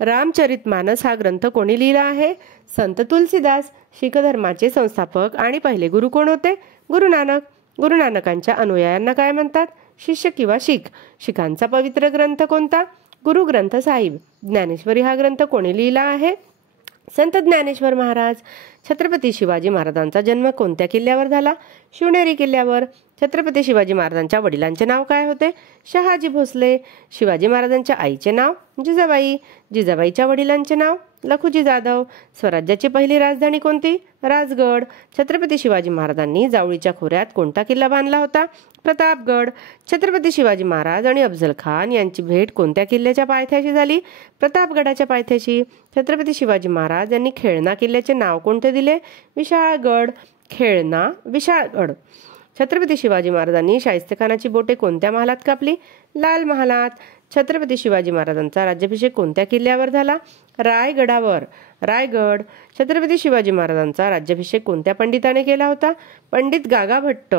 रामचरितमानस हा ग्रंथ कोणी लिहिला आहे? संत तुलसीदास. शीख धर्माचे संस्थापक आणि पहिले गुरु कोण होते? गुरु नानक. गुरु नानकांच्या अनुयायांना काय म्हणतात? शिष्य किंवा शीख. शीखांचा पवित्र ग्रंथ कोणता? गुरु ग्रंथ साहिब. ज्ञानेश्वरी हा ग्रंथ कोणी लिहिला आहे? संत ज्ञानेश्वर महाराज. छत्रपती शिवाजी महाराजांचा जन्म कोणत्या किल्ल्यावर झाला? शिवनेरी किल्ल्यावर. छत्रपती शिवाजी महाराजांच्या वडिलांचे नाव काय होते? शहाजी भोसले. शिवाजी महाराजांच्या आईचे नाव? जिजाबाई. जिजाबाईच्या वडिलांचे नाव? लखुजी जाधव. स्वराज्याची पहिली राजधानी कोणती? राजगड. छत्रपती शिवाजी महाराजांनी जावळीच्या खोऱ्यात कोणता किल्ला बांधला होता? प्रतापगड. छत्रपती शिवाजी महाराज आणि अफजल खान यांची भेट कोणत्या किल्ल्याच्या पायथ्याशी झाली? प्रतापगडाच्या पायथ्याशी. छत्रपती शिवाजी महाराज यांनी खेळणा किल्ल्याचे नाव कोणते दिले? विशाळगड. खेळणा, विशाळगड. छत्रपती शिवाजी महाराजांनी शाहिस्तेखानाची बोटे कोणत्या महालात कापली? लाल महालात. छत्रपती शिवाजी महाराजांचा राज्याभिषेक कोणत्या किल्ल्यावर झाला? रायगडावर. रायगड. छत्रपती शिवाजी महाराजांचा राज्याभिषेक कोणत्या पंडिताने केला होता? पंडित गागा भट्ट.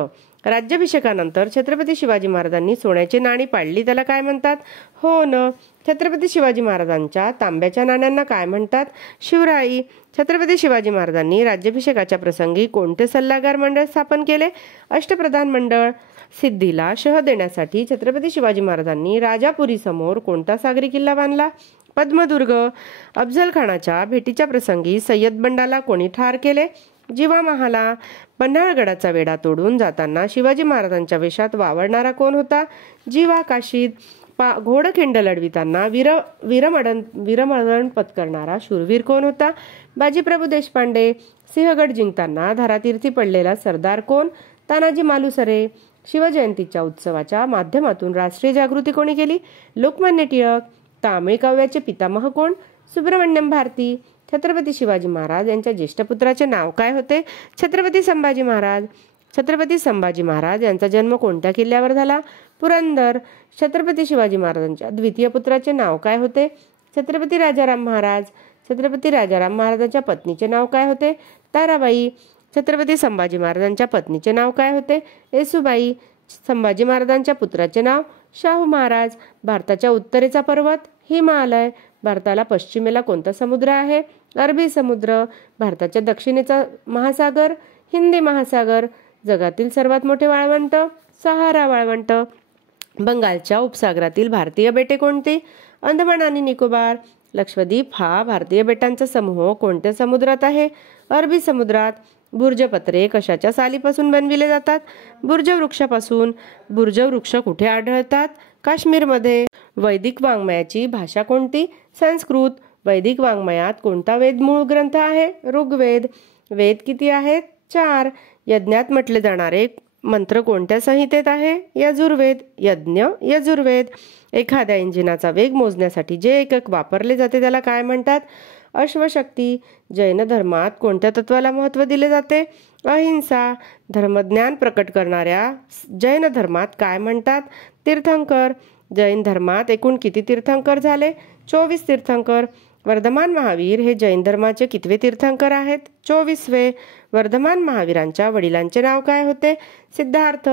राज्याभिषेकानंतर छत्रपती शिवाजी महाराजांनी सोन्याची नाणी पाडली, त्याला काय म्हणतात? हो न. छत्रपती शिवाजी महाराजांच्या तांब्याच्या नाण्यांना काय म्हणतात? शिवराई. छत्रपती शिवाजी महाराजांनी राज्याभिषेकाच्या प्रसंगी कोणते सल्लागार मंडळ स्थापन केले? अष्टप्रधान मंडळ. सिद्धीला शह देण्यासाठी छत्रपती शिवाजी महाराजांनी राजापुरी समोर कोणता सागरी किल्ला बांधला? पद्मदुर्ग. अफजल खानाच्या भेटीच्या प्रसंगी सय्यद बंडाला कोणी ठार केले? जिवा महाला. पन्हाळगडाचा वेढा तोडून जाताना शिवाजी महाराजांच्या वेशात वावरणारा कोण होता? जिवा काशीद. घोडखिंड लढविताना वीरमरण पत्करणारा शूरवीर कोण होता? बाजीप्रभू देशपांडे. सिंहगड जिंकताना धारातीर्थी पडलेला सरदार कोण? तानाजी मालुसरे. शिवजयंतीच्या उत्सवाच्या माध्यमातून राष्ट्रीय जागृती कोणी केली? लोकमान्य टिळक. तामिळ काव्याचे पितामह कोण? सुब्रमण्यम भारती. छत्रपती शिवाजी महाराज यांच्या ज्येष्ठ पुत्राचे नाव काय होते? छत्रपती संभाजी महाराज. छत्रपती संभाजी महाराज यांचा जन्म कोणत्या किल्ल्यावर झाला? पुरंदर. छत्रपती शिवाजी महाराजांच्या द्वितीय पुत्राचे नाव काय होते? छत्रपती राजाराम महाराज. छत्रपती राजाराम महाराजांच्या पत्नीचे नाव काय होते? ताराबाई. छत्रपती संभाजी महाराजांच्या पत्नीचे नाव काय होते? येसुबाई. संभाजी महाराजांच्या पुत्राचे नाव? शाहू महाराज. भारताच्या उत्तरेचा पर्वत? हिमालय. भारताला पश्चिमेला कोणता समुद्र आहे? अरबी समुद्र. भारताच्या दक्षिणेचा महासागर? हिंदी महासागर. जगातील सर्वात मोठे वाळवंट? सहारा वाळवंट. बंगालच्या उपसागरातील भारतीय बेटे कोणती? अंदमान आणि निकोबार. लक्षद्वीप हा भारतीय बेटांचा समूह कोणत्या समुद्रात आहे? अरबी समुद्रात. बुर्जपत्रे कशाच्या सालीपासून बनविले जातात? बुर्ज वृक्षापासून. बुर्ज वृक्ष कुठे आढळतात? काश्मीरमध्ये. वैदिक वाङ्मयाची भाषा कोणती? संस्कृत. वैदिक वाङ्मयात कोणता वेद मूळ ग्रंथ आहे? ऋग्वेद. वेद किती आहेत? 4. यज्ञात म्हटले जाणारे मंत्र कोणत्या संहितेत आहे? यजुर्वेद. यज्ञ, यजुर्वेद. एखाद्या इंजिनाचा वेग मोजण्यासाठी जे एकक वापरले जाते त्याला काय म्हणतात? अश्वशक्ती. जैन धर्मात कोणत्या तत्वाला महत्त्व दिले जाते? अहिंसा. धर्मज्ञान प्रकट करणाऱ्या जैन धर्मात काय म्हणतात? तीर्थंकर. जैन धर्मात एकूण किती तीर्थंकर झाले? 24 तीर्थंकर. वर्धमान महावीर हे जैन धर्माचे कितवे तीर्थंकर आहेत? 24वे. वर्धमान महावीरांच्या वडिलांचे नाव काय होते? सिद्धार्थ.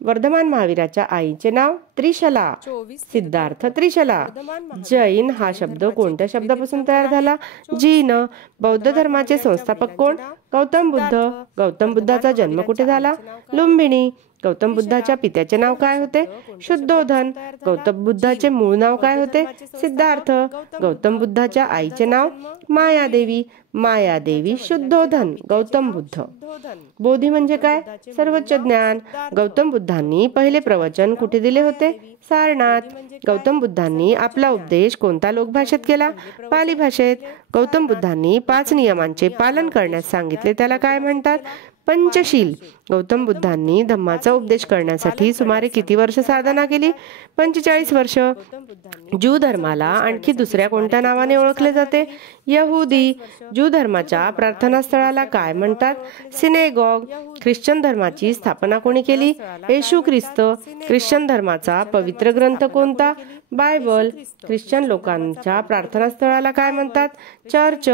वर्धमान महावीराच्या आईचे नाव? त्रिशला. सिद्धार्थ त्रिशला. जैन हा शब्द कोणत्या शब्दापासून तयार झाला? जीन. बौद्ध धर्माचे संस्थापक कोण? गौतम बुद्ध. गौतम बुद्धाचा जन्म कुठे झाला? लुंबिनी. गौतम बुद्धाच्या पित्याचे नाव काय होते? शुद्धोधन. गौतम बुद्धाचे मूळ नाव काय होते? सिद्धार्थ. गौतम बुद्धाच्या आईचे नाव? मायादेवी. मायादेवी शुद्धोधन. गौतम बुद्ध. बोधी म्हणजे काय? सर्वोच्च ज्ञान. गौतम बुद्धांनी पहिले प्रवचन कुठे दिले होते? सारनाथ. गौतम बुद्धांनी आपला उपदेश कोणत्या लोकभाषेत केला? पाली भाषेत. गौतम बुद्धांनी 5 नियमांचे पालन करण्यास सांगितले, त्याला काय म्हणतात? पंचशील. गौतम बुद्धांनी धम्माचा उपदेश करण्यासाठी सुमारे किती वर्ष साधना केली? 45 वर्ष. ज्यू धर्माला आणखी दुसऱ्या कोणत्या नावाने ओळखले जाते? यहुदी. ज्यू धर्माच्या प्रार्थनास्थळाला काय म्हणतात? सिनेगॉग. ख्रिश्चन धर्माची स्थापना कोणी केली? येशू ख्रिस्त. ख्रिश्चन धर्माचा पवित्र ग्रंथ कोणता? बायबल. ख्रिश्चन लोकांच्या प्रार्थनास्थळाला काय म्हणतात? चर्च.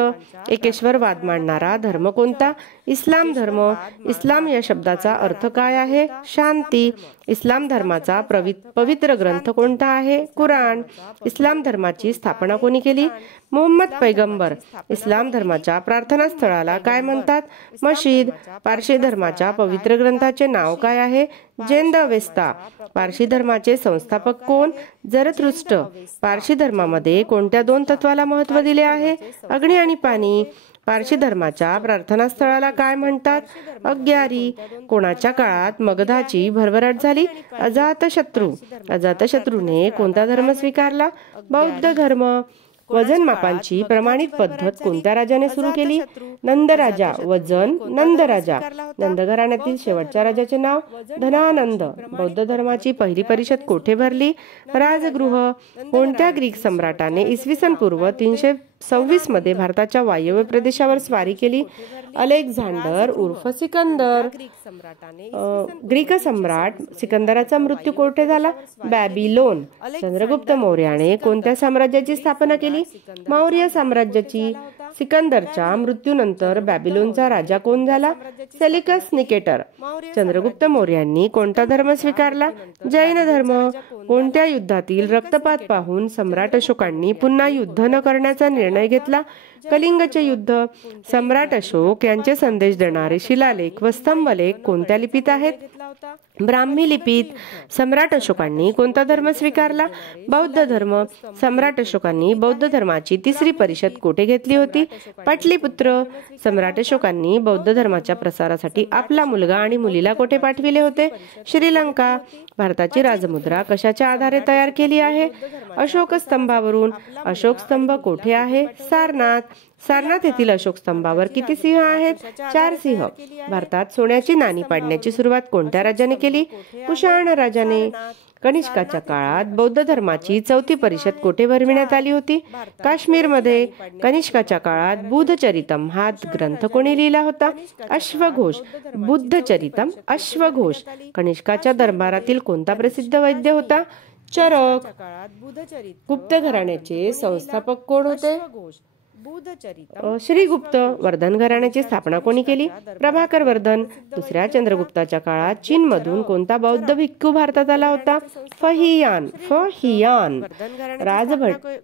एकेश्वरवाद मांडणारा धर्म कोणता? इस्लाम धर्म. इस्लाम या शब्दाचा अर्थ काय आहे? शांती. इस्लाम धर्माचा पवित्र ग्रंथ कोणता आहे? कुराण. इस्लाम धर्माची स्थापना कोणी केली? मोहम्मद पैगंबर. इस्लाम धर्माच्या प्रार्थनास्थळाला काय म्हणतात? मशीद. पारशी धर्माच्या पवित्र ग्रंथाचे नाव काय आहे? जेंदवेस्ता. पारशी धर्माचे संस्थापक कोण? झरथुष्ट्र. पारशी धर्मामध्ये कोणत्या दोन तत्वाला महत्त्व दिले आहे? अग्नी आणि पाणी. पारशी धर्माच्या प्रार्थनास्थळाला काय म्हणतात? अग्यारी. कोणाच्या काळात मगधाची भरभराट झाली? अजातशत्रू. अजातशत्रूने कोणता धर्म स्वीकारला? बौद्ध धर्म. वजन मापांची प्रमाणित पद्धत कोणत्या राजाने सुरू केली? नंदराजा. वजन नंदराजा. नंद घराण्यातील शेवटच्या राजाचे नाव? धनानंद. बौद्ध धर्माची पहिली परिषद कोठे भरली? राजगृह. कोणत्या ग्रीक सम्राटाने इसवी सन पूर्व 326 मध्ये भारताच्या वायव्य प्रदेशावर स्वारी केली? अलेक्झांडर उर्फ सिकंदर. ग्रीक सम्राट सिकंदराचा मृत्यू कोठे झाला? बॅबिलोन. चंद्रगुप्त मौर्याने कोणत्या साम्राज्याची स्थापना केली? मौर्य साम्राज्याची. सिकंदरच्या मृत्यूनंतर बॅबिलोनचा राजा कोण झाला? Seleucus Nicator. चंद्रगुप्त मौर्यांनी कोणता धर्म स्वीकारला? जैन धर्म. कोणत्या युद्धातील रक्तपात पाहून सम्राट अशोकांनी पुन्हा युद्ध न करण्याचा निर्णय घेतला? कलिंगचे युद्ध. सम्राट अशोक यांचे संदेश देणारे शिलालेख व स्तंभलेख कोणत्या लिपीत आहेत? ब्राह्मी लिपीत. सम्राट अशोकांनी कोणता धर्म स्वीकारला? बौद्ध धर्म. सम्राट अशोकांनी बौद्ध धर्माची तिसरी परिषद कोठे घेतली होती? पाटलीपुत्र. सम्राट अशोकांनी बौद्ध धर्माच्या प्रसारासाठी आपला मुलगा आणि मुलीला कोठे पाठविले होते? श्रीलंका. भारताची राजमुद्रा कशाच्या आधारे तयार केली आहे? अशोक स्तंभावरून. अशोक स्तंभ कोठे आहे? सारनाथ. सारनाथ येथील अशोक स्तंभावर किती सिंह आहेत? 4 सिंह. भारतात सोन्याची नाणी पाडण्याची सुरुवात कोणत्या राजाने केली? कुशाण राजाने. कनिष्काच्या काळात बौद्ध धर्माची चौथी परिषद कोठे भरविण्यात आली होती? काश्मीरमध्ये. कनिष्काच्या काळात बुद्धचरितम हा ग्रंथ कोणी लिहिला होता? अश्वघोष. बुद्धचरितम अश्वघोष. कनिष्काच्या दरबारातील कोणता प्रसिद्ध वैद्य होता? चरक. गुप्त घराण्याचे संस्थापक कोण होते? श्रीगुप्त. वर्धन घराण्याची स्थापना कोणी केली? प्रभाकर वर्धन. दुसऱ्या चंद्रगुप्ताच्या काळात चीन मधून कोणता बौद्ध भिक्खू भारतात आला होता? फहियान.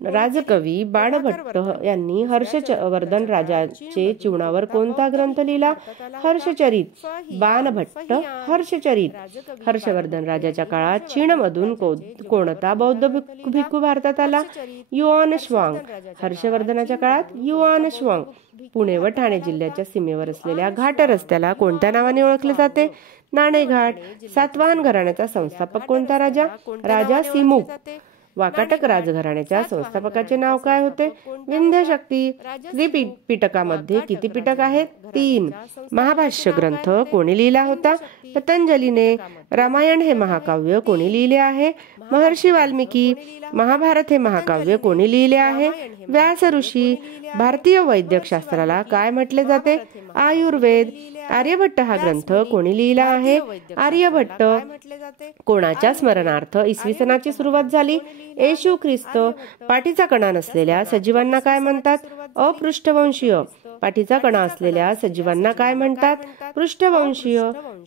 राजकवी बाणभट्ट यांनी हर्षवर्धन राजाचे जीवनावर कोणता ग्रंथ लिहिला? हर्षचरित. बाणभट्ट हर्षचरित. हर्षवर्धन राजाच्या काळात चीन मधून कोणता बौद्ध भिक्खू भारतात आला? युआन श्वांग. हर्षवर्धनाच्या काळात युआन श्वांग. पुणे व ठाणे जिल्ह्याच्या सीमेवर असलेल्या घाट रस्त्याला कोणत्या नावाने ओळखले जाते? नाणेघाट. सातवाहन घराण्याचा संस्थापक कोणता राजा? राजा सिमुक. वाकाटक राजघराण्याच्या संस्थापकाचे नाव काय होते? विंध्यशक्ती. त्रिपिटकामध्ये किती पिटक आहेत? 3. महाभाष्य ग्रंथ कोणी लिहिला होता? पतंजलीने. रामायण हे महाकाव्य कोणी लिहिले आहे? महर्षी वाल्मिकी. महाभारत हे महाकाव्य कोणी लिहिले आहे? व्यास ऋषी. भारतीय वैद्यकशास्त्राला काय म्हटले जाते? आयुर्वेद. आर्यभट्ट हा ग्रंथ कोणी लिहिला आहे? आर्यभट्ट. कोणाच्या स्मरणार्थ इसवी सनाची सुरुवात झाली? येशू ख्रिस्त. पाठीचा कणा नसलेल्या सजीवांना काय म्हणतात? अपृष्ठवंशीय. पाठीचा कणा असलेल्या सजीवांना काय म्हणतात? पृष्ठवंशीय.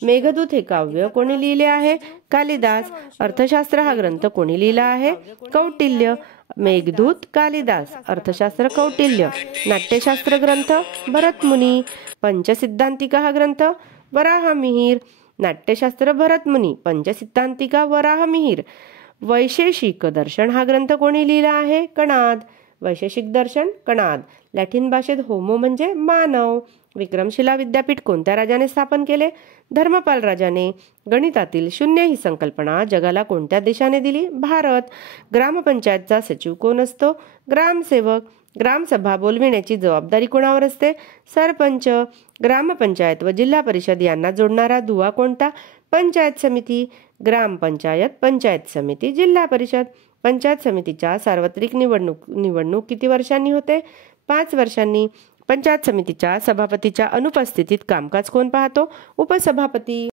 मेघदूत हे काव्य कोणी लिहिले आहे? कालिदास. अर्थशास्त्र हा ग्रंथ कोणी लिहिला आहे? कौटिल्य. मेघदूत, कालिदास. अर्थशास्त्र कौटिल्य. नाट्यशास्त्र ग्रंथ भरतमुनी. पंचसिद्धांतिका हा ग्रंथ वराहमिहिर. नाट्यशास्त्र भरतमुनी. पंचसिद्धांतिका वराहमिहिर. वैशेषिक दर्शन हा ग्रंथ कोणी लिहिला आहे? कणाद. वैशेषिक दर्शन कणाद. लॅटिन भाषेत होमो म्हणजे मानव. विक्रमशिला विद्यापीठ कोणत्या राजाने स्थापन केले? धर्मपाल राजाने. गणितातील शून्य ही संकल्पना जगाला कोणत्या देशाने दिली? भारत. ग्रामपंचायतचा सचिव कोण असतो? ग्रामसेवक. ग्रामसभा बोलविण्याची जबाबदारी कोणावर असते? सरपंच. ग्रामपंचायत व जिल्हा परिषद यांना जोडणारा दुवा कोणता? पंचायत समिती. ग्रामपंचायत, पंचायत समिती, जिल्हा परिषद. पंचायत समितीच्या सार्वत्रिक निवडणूक किती वर्षांनी होते? 5 वर्षांनी. पंचायत समितीच्या सभापतीच्या अनुपस्थितीत कामकाज कोण पाहतो? उपसभापती.